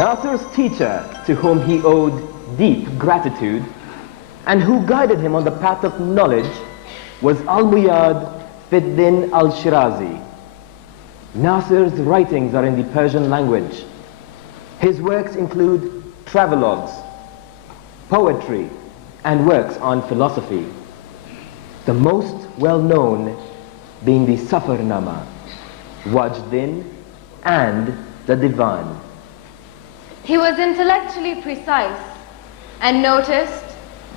Nasir's teacher, to whom he owed deep gratitude, and who guided him on the path of knowledge, was Al-Muyad Fiddin al-Shirazi. Nasir's writings are in the Persian language. His works include travelogues, poetry, and works on philosophy. The most well-known being the Safarnama, Wajdin, and the Divan. He was intellectually precise and noticed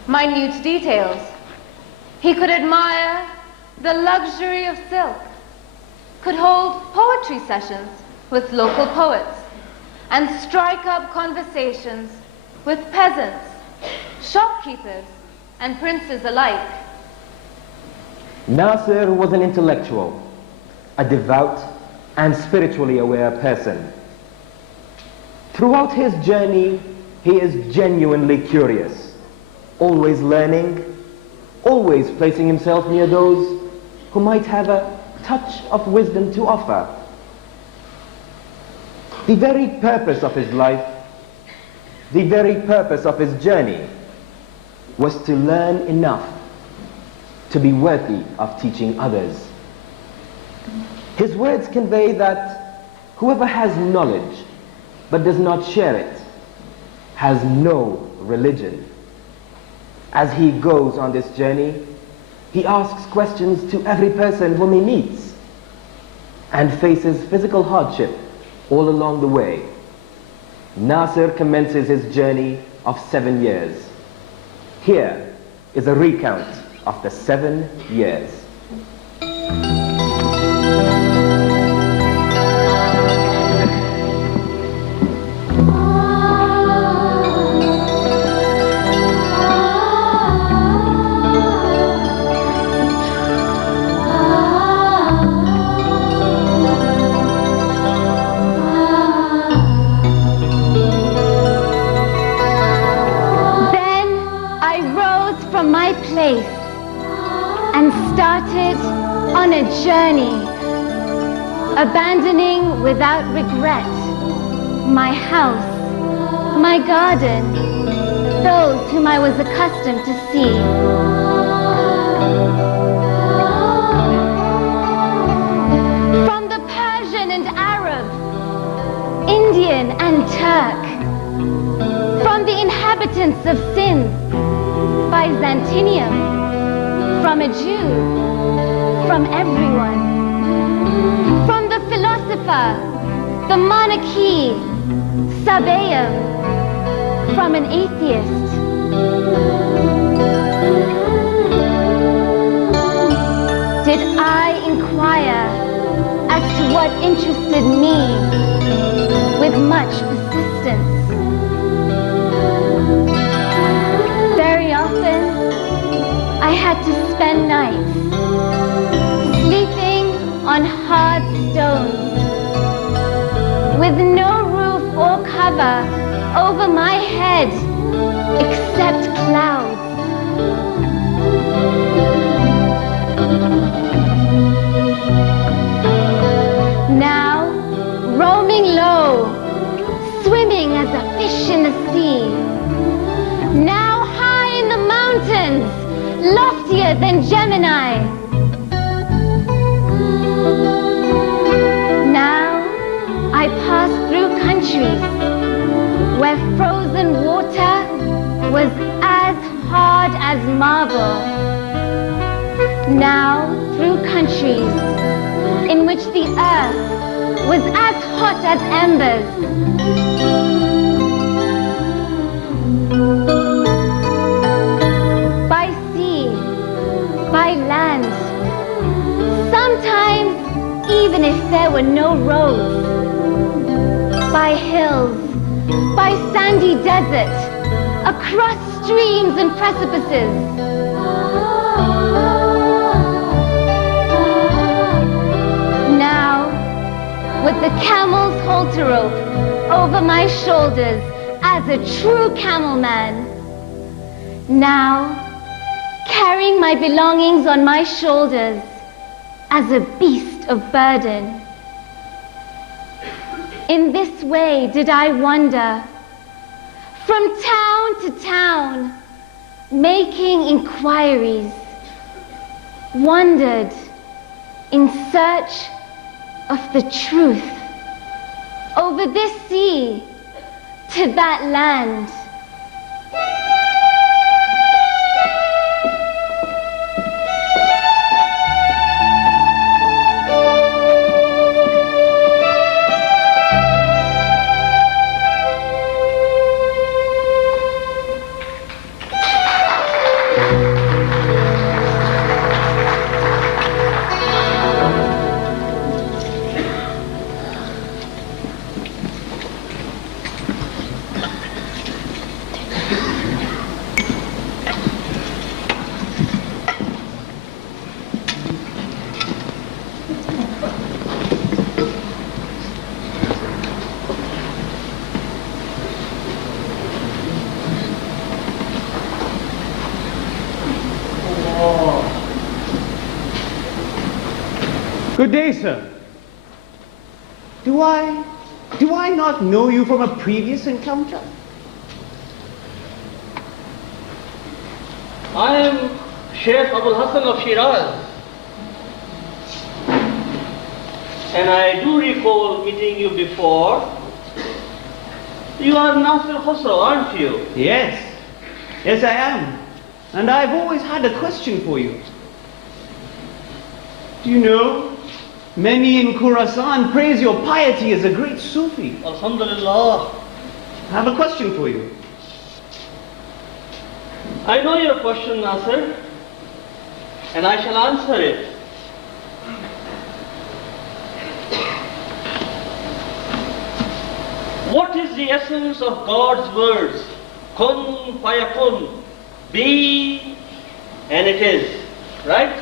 minute details. He could admire the luxury of silk, could hold poetry sessions with local poets, and strike up conversations with peasants, shopkeepers, and princes alike. Nasir was an intellectual, a devout and spiritually aware person. Throughout his journey, he is genuinely curious, always learning, always placing himself near those who might have a touch of wisdom to offer. The very purpose of his life, the very purpose of his journey, was to learn enough to be worthy of teaching others. His words convey that whoever has knowledge but does not share it has no religion. As he goes on this journey, he asks questions to every person whom he meets and faces physical hardship all along the way. Nasir commences his journey of 7 years. Here is a recount of the 7 years. And started on a journey, abandoning without regret my house, my garden, those whom I was accustomed to see. From the Persian and Arab, Indian and Turk, from the inhabitants of Sindh, Byzantium, from a Jew, from everyone, from the philosopher, the monarchy, Sabaeum, from an atheist. Did I inquire as to what interested me with much persistence? Very often, I had to spend nights sleeping on hard stones with no roof or cover over my head except clouds. Now, roaming low, swimming as a fish in the sea. Now high in the mountains, loftier than Gemini. Now I pass through countries where frozen water was as hard as marble. Now through countries in which the earth was as hot as embers. By land, sometimes even if there were no roads, by hills, by sandy desert, across streams and precipices. Now, with the camel's halter rope over my shoulders as a true camel man. Now, carrying my belongings on my shoulders as a beast of burden. In this way did I wander from town to town, making inquiries, wandered in search of the truth, over this sea to that land. Good day, sir. Do I not know you from a previous encounter? I am Sheikh Abul Hassan of Shiraz, and I do recall meeting you before. You are Nasir Khusraw, aren't you? Yes. Yes, I am. And I've always had a question for you. Do you know, many in Khurasan praise your piety as a great Sufi. Alhamdulillah. I have a question for you. I know your question, Nasir, and I shall answer it. What is the essence of God's words? Kun fayakun. Be, and it is. Right?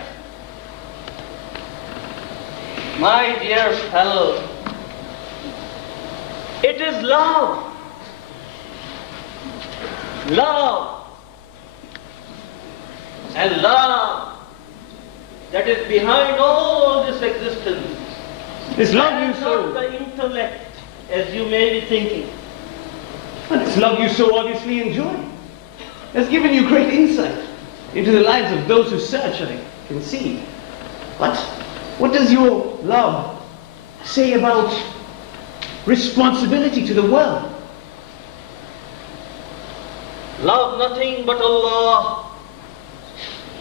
My dear fellow, it is love. Love. And love that is behind all this existence. It's love you Not so. the intellect, as you may be thinking. And it's love you so obviously enjoy. Has given you great insight into the lives of those who search, I can see. But what does your love say about responsibility to the world? Love nothing but Allah.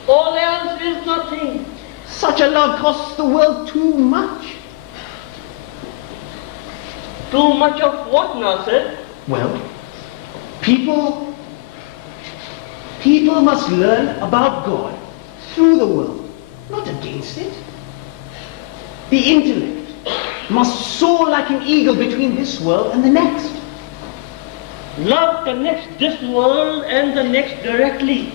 All else is nothing. Such a love costs the world too much. Too much of what, Nasir? Well, people must learn about God through the world, not against it. The intellect must soar like an eagle between this world and the next. Love connects this world and the next directly.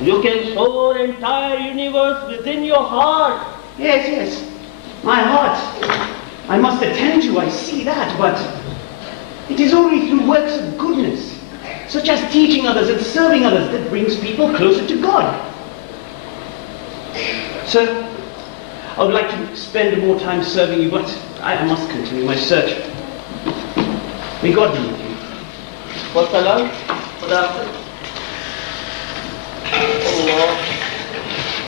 You can soar entire universe within your heart. Yes, yes, my heart, I must attend to, I see that, but it is only through works of goodness, such as teaching others and serving others, that brings people closer to God. Sir, I would like to spend more time serving you, but I must continue my search. May God be with you. Wassalam. Allah.